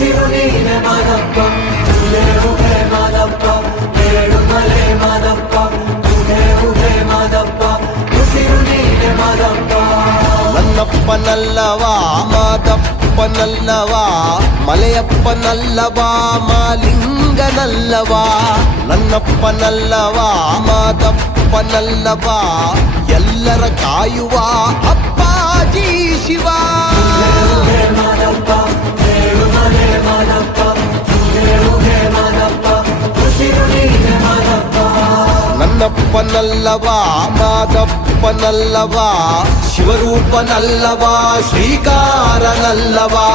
ಉಸಿರು ನೀನೆ ಮಾದಪ್ಪ ಉಹೆ ಉಹೆ ಮಾದಪ್ಪ ಏಳುಮಲೆ ಮಾದಪ್ಪ ಉಹೆ ಉಹೆ ಮಾದಪ್ಪ ಉಸಿರು ನೀನೆ ಮಾದಪ್ಪ ನನ್ನಪ್ಪನಲ್ಲವಾ ಮಾದಪ್ಪನಲ್ಲವಾ ಮಲೆಯಪ್ಪನಲ್ಲವಾ ಮಾಲಿಂಗನಲ್ಲವಾ ನನ್ನಪ್ಪನಲ್ಲವಾ ಮಾದಪ್ಪನಲ್ಲವಾ ಎಲ್ಲರ ಕಾಯುವ ಅಪ್ಪಾಜಿ ಶಿವ ಮಾದಪ್ಪ ಏಳುಮಲೆ ಮಾದಪ್ಪ ಉಹೆ ಉಹೆ ಮಾದಪ್ಪ ಉಸಿರು ನೀನೆ ಮಾದಪ್ಪ ನನ್ನಪ್ಪನಲ್ಲವಾ ಮಾದಪ್ಪನಲ್ಲವಾ ಶಿವರೂಪನಲ್ಲವಾ ಶ್ರೀಕಾರನಲ್ಲವಾ